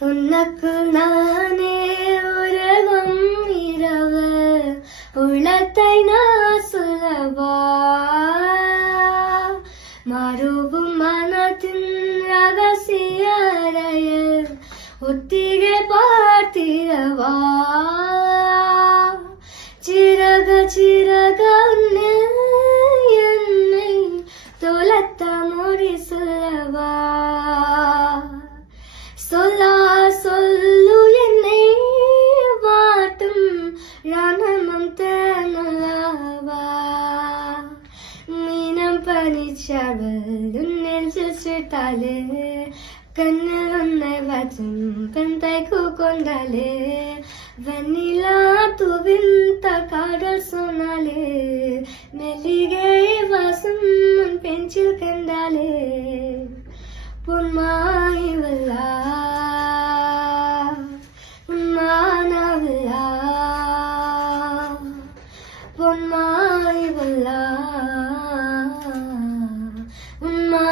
உனக்கு நானே உலகம் இரவு உள்ளத்தை நான் சொல்லவா மறுவும் மனத்தின் ரகசிய அறையில் ஒத்திகை பார்த்திரவா சிறக சிறக என்னை தொலைத்த மொழி சொல்லவா சொல்லா சொல்லு என்னை வாட்டும் ரணமம் தேனலவா மீனம் பனிச்சவள் நெஞ்சில் சிட்டாலே கண்ணில் உன்னை வச்சும் பெண்தைக்கு கொண்டாலே வெண்ணிலா துவிந்த கடல் சொன்னாலே மெல்லிகை வாசம் உன் பெஞ்சில் கண்டாலே பொன்மாய்வல்லா உன்மானவல்லா பொன்மாய்வல்லா உன்மா